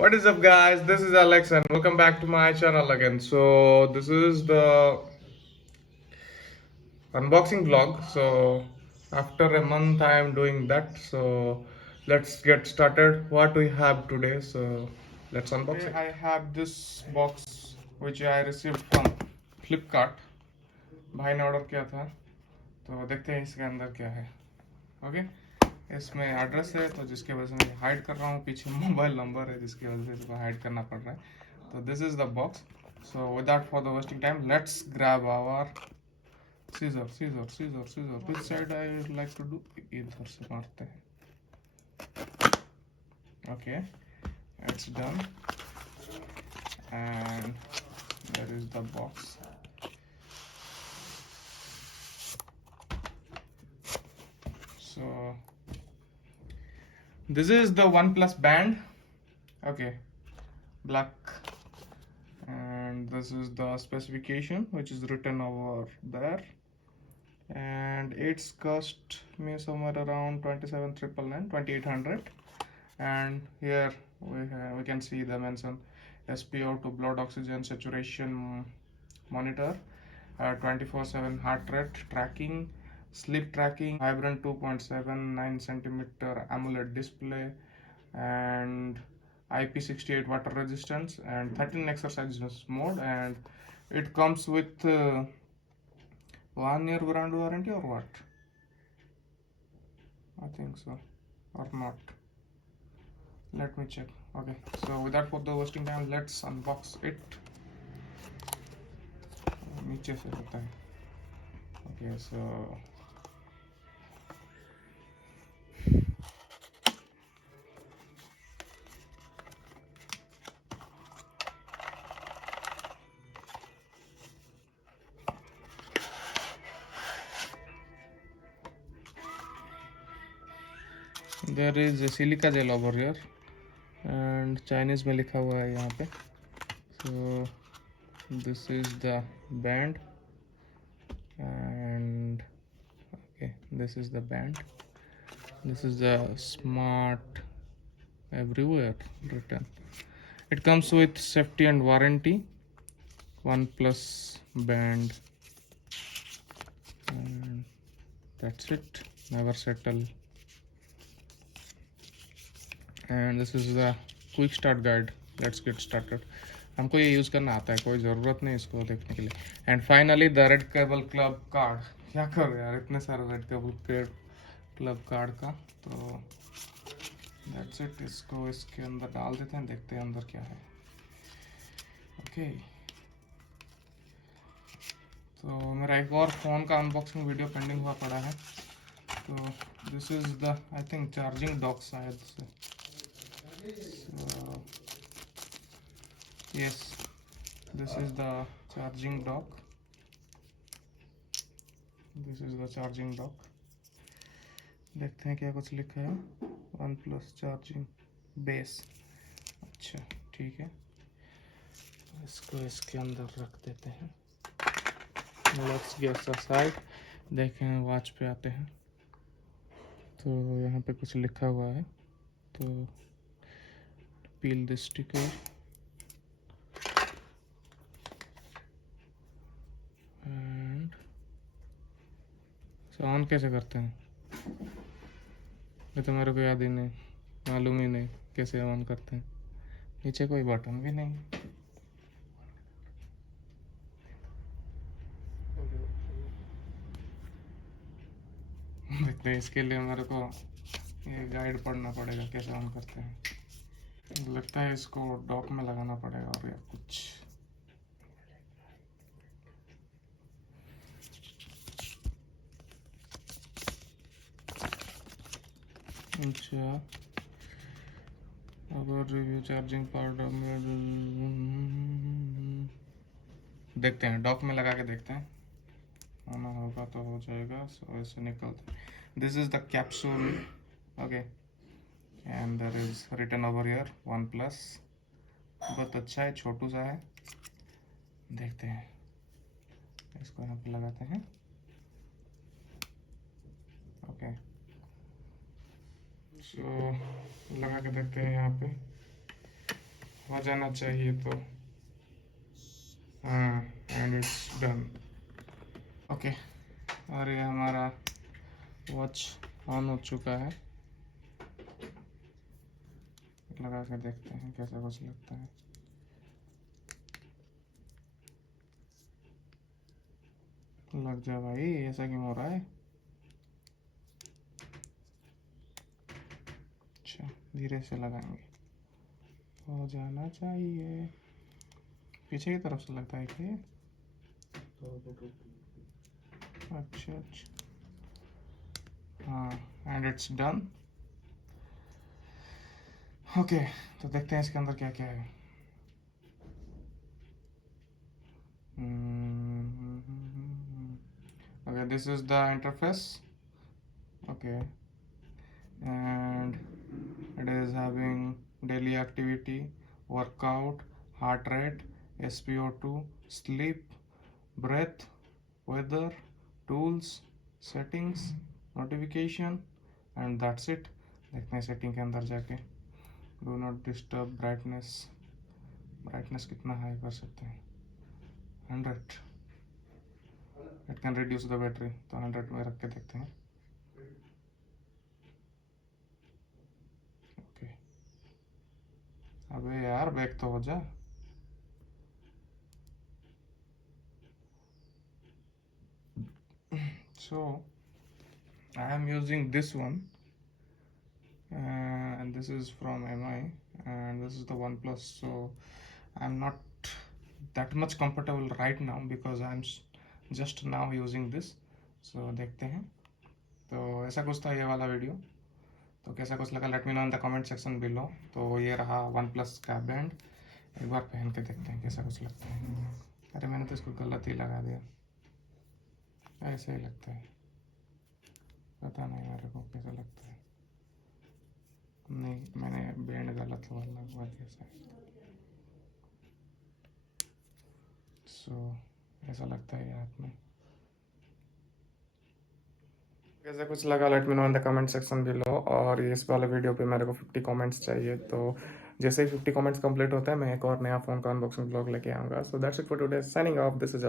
What is up, guys? This is Alex, and welcome back to my channel again. So, this is the unboxing vlog. So, after a month, I am doing that. So, let's get started. What we have today? So, let's unbox it. I have this box which I received from Flipkart. भाई ने ऑर्डर किया था, तो देखते हैं इसके अंदर क्या है. ओके, इसमें एड्रेस है, तो जिसकी वजह से मैं हाइड कर रहा हूँ. पीछे मोबाइल नंबर है, जिसकी वजह से इसको हाइड करना पड़ रहा है. तो this is the box. So without for the wasting time, let's grab our scissor. Which side I like to do? इधर से मारते हैं. Okay, it's done and there is the box. So this is the Oneplus band. Okay, black, and this is the specification which is written over there, and it's cost me somewhere around 2800. And here we can see the mention SpO2 blood oxygen saturation monitor, 24/7 heart rate tracking, sleep tracking, vibrant 2.79 centimeter AMOLED display, and IP68 water resistance, and 13 exercise mode. And it comes with 1 year brand warranty or what? I think so, or not. Let me check. Okay, so without further wasting time, let's unbox it. नीचे से होता है. Okay, so there is a silica gel over here, and Chinese में लिखा हुआ है यहाँ पे. So this is the band, and okay, this is the band. This is the smart everywhere written. It comes with safety and warranty, OnePlus band, and that's it. Never settle. And this is the quick start guide. Let's get started. हमको ये यूज़ करना आता है, कोई ज़रूरत नहीं इसको देखने के लिए. And finally the red cable club card. क्या करो यार, इतने सारे रेड केबल क्लब कार्ड का. तो दैट्स इट. इसको इसके अंदर डाल देते हैं, देखते हैं अंदर क्या है. ओके, तो मेरा एक और फ़ोन का अनबॉक्सिंग वीडियो पेंडिंग हुआ पड़ा है. तो this is the I think charging dock शायद से. So, yes, this is the charging dock. देखते हैं क्या कुछ लिखा है. OnePlus charging base. अच्छा, ठीक है, इसको इसके अंदर रख देते हैं. Let's get aside. देखें, वॉच पे आते हैं. तो यहाँ पे कुछ लिखा हुआ है, तो peel the sticker. And so on कैसे करते हैं, ये तो मेरे को याद ही नहीं, मालूम ही नहीं कैसे ऑन करते हैं. नीचे कोई बटन भी नहीं. देखते हैं, इसके लिए मेरे को ये गाइड पढ़ना पड़ेगा कैसे ऑन करते हैं. लगता है इसको डॉक में लगाना पड़ेगा और या कुछ. अच्छा, अगर रिव्यू चार्जिंग पाउडर में देखते हैं, डॉक में लगा के देखते हैं. होना होगा तो हो जाएगा. सो ऐसे निकलते. This is the capsule. Okay, and there is written over here OnePlus. बहुत अच्छा है, छोटू सा है. देखते हैं, इसको यहाँ पे लगाते हैं. ओके, सो लगा के देखते हैं यहाँ पे. हो जाना चाहिए तो। हाँ, एंड इट्स डन। ओके, और ये हमारा वॉच ऑन हो चुका है। लगा के देखते हैं कैसा कुछ लगता है। लग जा भाई, ऐसा क्यों हो रहा है? अच्छा, धीरे से लगाएंगे, हो जाना चाहिए। पीछे की तरफ से लगता है कि अच्छा अच्छा, हाँ, एंड इट्स डन। ओके, तो देखते हैं इसके अंदर क्या क्या है। Okay, this is the interface. Okay, and it is having daily activity, workout, heart rate, SpO2, sleep, breath, weather, tools, settings, notification, and that's it. देखते हैं सेटिंग के अंदर जाके। डू नॉट डिस्टर्ब, ब्राइटनेस कितना हाई कर सकते हैं? 100। It can reduce the battery, तो 100 में रख के देखते हैं। ओके, अबे यार बैक तो हो जा। So I am using this one, and this is from MI, and this is the OnePlus. So I'm not that much comfortable right now because I'm just now using this. So देखते हैं। तो ऐसा कुछ था ये वाला वीडियो। तो कैसा कुछ लगा, let me know in the comment section below. तो ये रहा OnePlus का बैंड, एक बार पहन के देखते हैं कैसा कुछ लगता है। अरे मैंने तो इसको गलत ही लगा दिया, ऐसे ही लगता है, पता नहीं मेरे को कैसा लगता है। नहीं, मैंने बैंड गलत वाला लगवा दिया शायद। सो ऐसा लगता है हाथ में। कैसा कुछ लगा, let me know in the comment section below. और इस वाले वीडियो पे मेरे को 50 कमेंट्स चाहिए। तो जैसे ही 50 कमेंट्स कंप्लीट होता है, मैं एक और नया फ़ोन का अनबॉक्सिंग ब्लॉग लेके आऊँगा। So that's it for today, signing off, this is